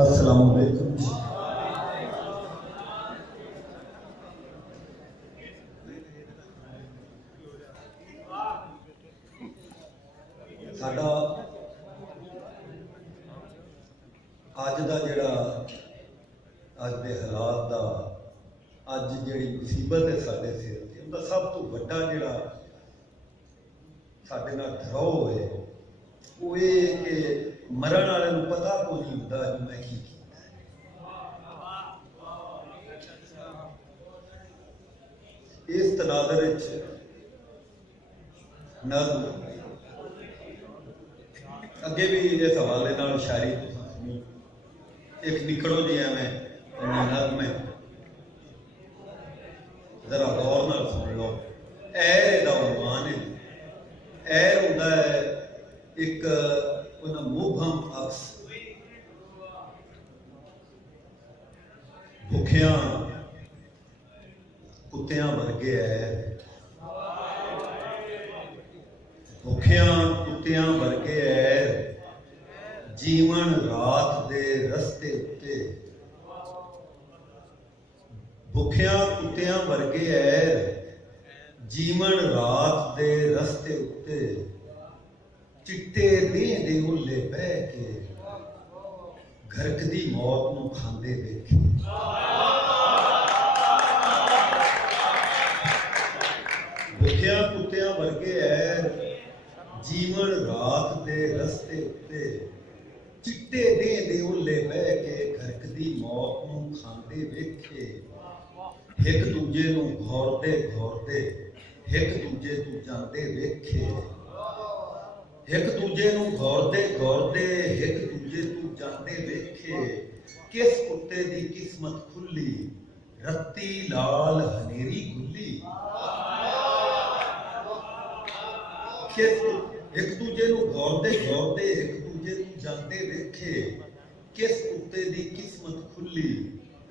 अस्सलाम वालेकुम। साडा अज दा जिहड़ा अज दे हालात दा अज जिहड़ी मुसीबत है साडे सिर ते उहदा सब तो वड्डा जिहड़ा साडे नाल धरोह है वो ये कि मरण वाले नूं पता को नहीं हुंदा कि मैं की कीता है। इस तनाज़र विच नज़्म अगे भी इस हवाले नाल शायरी तुसीं सुनी, एक निकड़ो जी एवें नज़्म है, जरा गौर नाल सुन लो। ऐर दा उन्वान है, ऐर हुंदा है एक मुबहम अक्स, भुखिया कुत्तियां वर्गे है, भुखिया कुत्तियां वर्गे है, जीवन रात दे रस्ते उत्ते, भुखिया कुत्तियां वर्गे है, जीवन रात दे रस्ते उत्ते, चिट्टे दे उल्ले बह के घरकदी मौत नूं खांदे वेखे। भुखिया कुत्तियां वर्गे है, जीवन रात दे रस्ते उत्ते, चिट्टे दे उल्ले बह के घरकदी मौत नूं खांदे वेखे। एक दूजे नूं घौरदे घौरदे एक दूजे तों जांदे वेखे, एक दूजे नूं घौरदे घौरदे एक दूजे तों जांदे वेखे। किस कुत्ते दी किस्मत खुली, रत्ती लाल हनेरी गुल्ली। एक दूजे नूं घौरदे घौरदे एक दूजे तों जांदे वेखे। किस कुत्ते दी किस्मत खुली,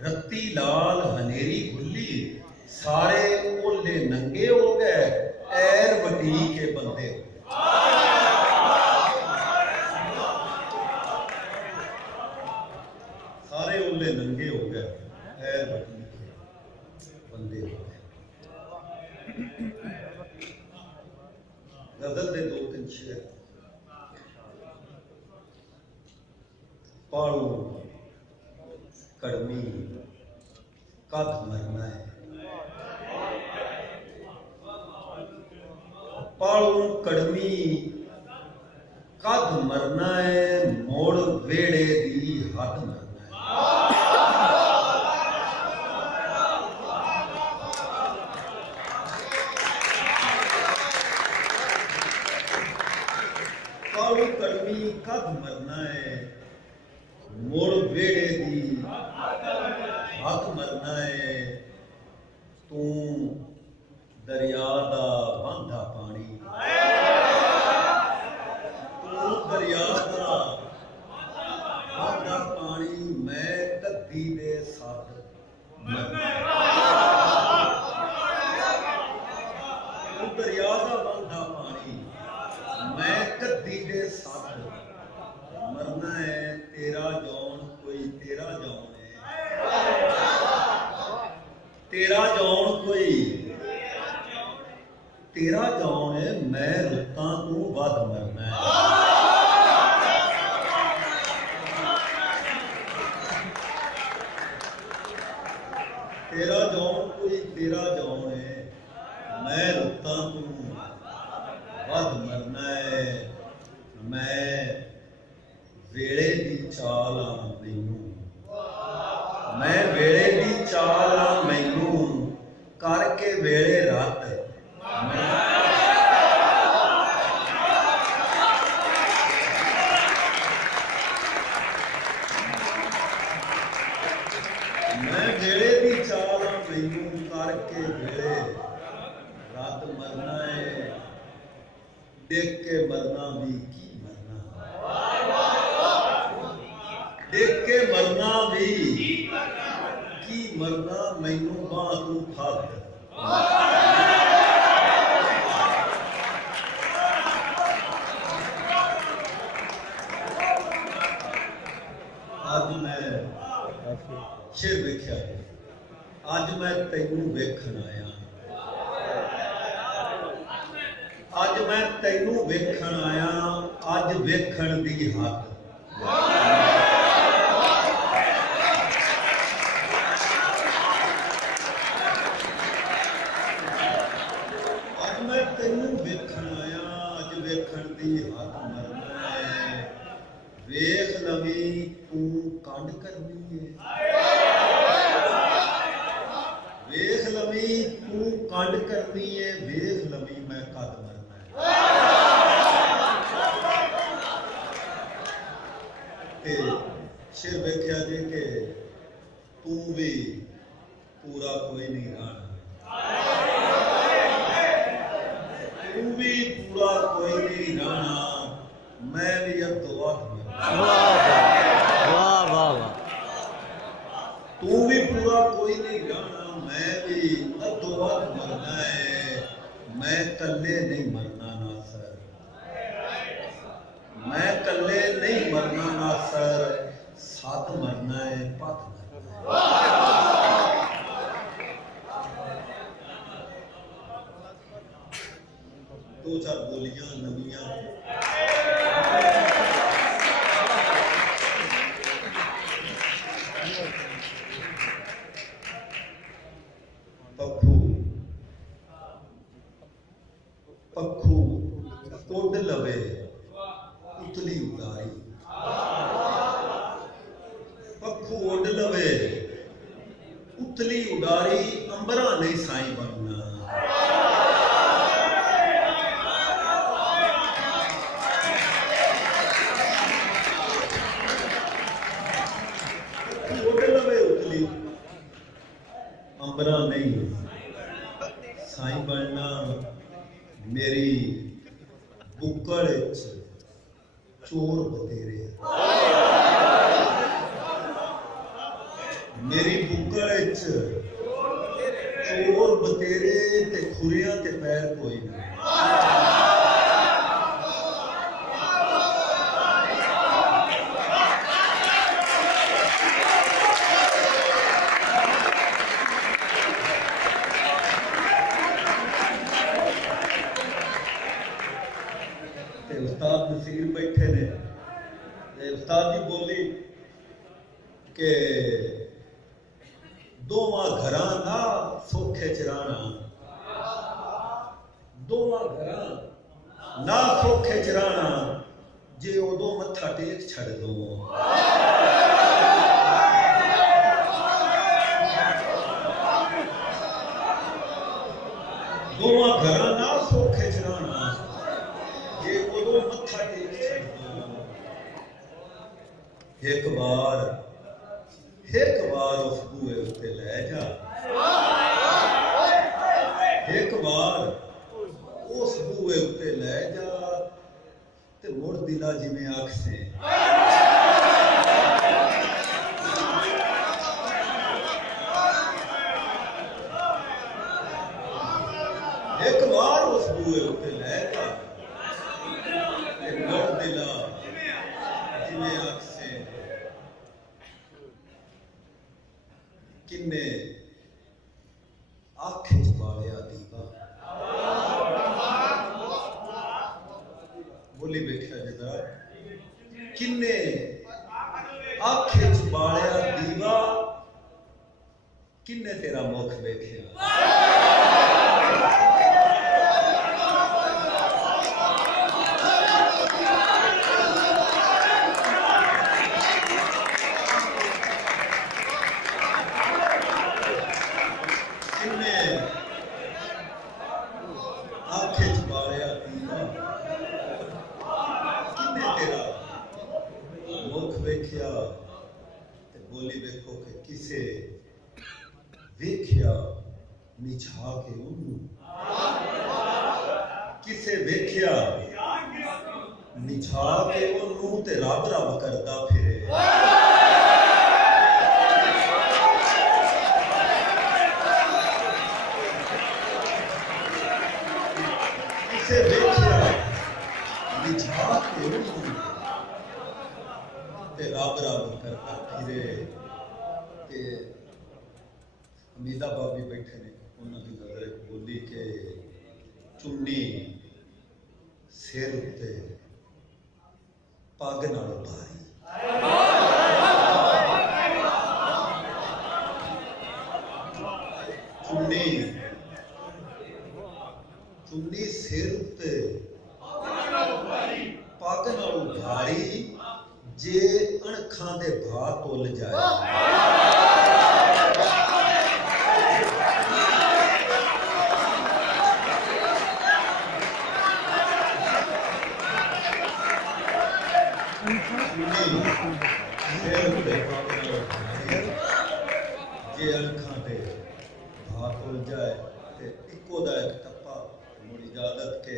रत्ती लाल हनेरी गुल्ली। सारे ओले नंगे हो गए, ऐर वटी के बंदे। सारे ओले नंगे हो गए, ऐर वटी के बंदे हो गए। गजल दे दो तीन शेर। पालू कड़मी कद मरना है, पालू कड़मी कद मरना है, मोड़ वेड़े दी हद मरना है। पालू कड़मी कद मरना है, मोड़ वेड़े दी हद मरना है। तू दरिया दा वांधा पानी, तू दरिया दा वांधा पानी, मैं कद्दी दे साथ मरना। तू दरिया दा वांधा पानी, मैं कद्दी दे साथ मरना है। तेरा जौन कोई तेरा जौन है, तेरा जौन कोई तेरा जौन है, मैं रुत्तां तू वध मरना है। तेरा जौन कोई तेरा जौन है, मैं रुत्तां तू वध मरना है। मैं वेले दी चाल आ मैनू, मैं वेले दी चाल आ मैनू, करके वेले रात। मैं वेले दी चाल आ मैनू, करके वेले रात मरना है। देख के मरना भी की मरना, देख के मरना भी की मरना, मैनू बांह तू फड़। अज ਅੱਜ ਮੈਂ ਸ਼ੇਰ ਵੇਖਿਆ, ਅੱਜ ਮੈਂ ਤੈਨੂੰ ਵੇਖਣ ਆਇਆ, ਅੱਜ ਮੈਂ ਤੈਨੂੰ ਵੇਖਣ ਆਇਆ, ਅੱਜ ਵੇਖਣ ਦੀ ਹੱਦ। ਅੱਜ ਮੈਂ ਤੈਨੂੰ ਵੇਖਣ ਆਇਆ, ਅੱਜ ਵੇਖਣ ਦੀ ਹੱਦ ਮਰਨਾ ਹੈ। ਵੇਖ ਲਵੀਂ ਤੂੰ ਕੰਡ ਕਰਨੀ ਹੈ, ਵੇਖ ਲਵੀਂ ਤੂੰ ਕੰਡ ਕਰਨੀ ਹੈ, ਵੇਖ ਲਵੀਂ ਮੈਂ ਕਦ ਮਰਨਾ ਹੈ। ਤੇ ਸ਼ੇਰ ਵੇਖਿਆ ਜੇ ਕਿ ਤੂੰ ਵੀ ਪੂਰਾ ਕੋਈ ਨਹੀਂ ਰਹਿਣਾ, ਤੂੰ ਵੀ ਪੂਰਾ ਕੋਈ ਨਹੀਂ ਰਹਿਣਾ, ਮੈਂ ਵੀ ਅੱਧੋ ਅੱਧ ਵਾਹ ਵਾਹ ਵਾਹ। ਤੂੰ ਵੀ ਪੂਰਾ ਕੋਈ ਨਹੀਂ ਰਹਿਣਾ, ਮੈਂ ਵੀ ਅੱਧੋ ਅੱਧ ਮਰਨਾ ਹੈ। ਮੈਂ ਕੱਲੇ ਨਹੀਂ ਮਰਨਾ ਨਾਸਰ, ਮੈਂ ਕੱਲੇ ਨਹੀਂ ਮਰਨਾ ਨਾਸਰ, ਸਾਥ ਮਰਨਾ ਹੈ, ਪੱਥ ਮਰਨਾ ਹੈ। दो चार बोलियां नवियां पखू पखू उड़ लवे उतली उड़ारी, पखू उड़ लवे उतली उड़ारी, अंबरा नहीं साई बनना। अंबरा नहीं साई बनना, मेरी बुक्कड़ चोर बतेरे, मेरी बुक्कड़ चोर बतेरे, ते खुरियां ते पैर कोई नहीं। उस्ताद नसीर बैठे ने, उस्ताद जी बोली कि दोवां घरां ना सौखे च रहना, दोवां घरां ना सौखे च रहना, जे उदों मत्था टेक छड़ दो। दोवां घरां ना सौखे च रहना, मत्था टेक छड़ दो। एक बार उस बूए उत्ते लै जा, एक बार उस बूए उत्ते लै जा, ते मुड़ दिला जिवें आखसे। एक बार उस बूए उत्ते लै जा, दिला जिवें आखसे। किन्ने आखे च बालिया दीवा, बोली वेख्या जरा, किन्ने आखे च बालिया दीवा, किन्ने तेरा मुख वेख्या। आखे च बालिया दीवा, किन्ने तेरा मुख वेख्या। ते बोली वेखो कि किसे वेख्या निछा के उन्नू, किसे वेख्या निछा के उन्नू, ते रब रब करदा फिरे। किसे वेख्या निछा के उन्नू, ਤੇ ਰੱਬ ਰੱਬ ਕਰਦਾ ਫਿਰੇ। ਤੇ ਹਮੀਦਾ ਬਾਬੀ ਬੈਠੇ ਨੇ, ਉਹਨਾਂ ਦੀ ਨਜ਼ਰ ਬੋਲੀ ਕਿ ਚੁੰਨੀ ਸਿਰ ਉੱਤੇ ਪੱਗ ਨਾਲੋਂ ਭਾਰੀ। ਚੁੰਨੀ ਸਿਰ ਉੱਤੇ ਪੱਗ ਨਾਲੋਂ ਭਾਰੀ, ਜੇ ਅਣਖਾਂ ਦੇ ਭਾਅ ਤੁਲ ਜਾਏ। ਜੇ ਅਣਖਾਂ ਤੇ ਭਾਅ ਤੁਲ ਜਾਏ ਤੇ ਇੱਕੋ ਦਾ ਇੱਕ ਟੱਪਾ ਮੁੜ ਇਜਾਜ਼ਤ ਕੇ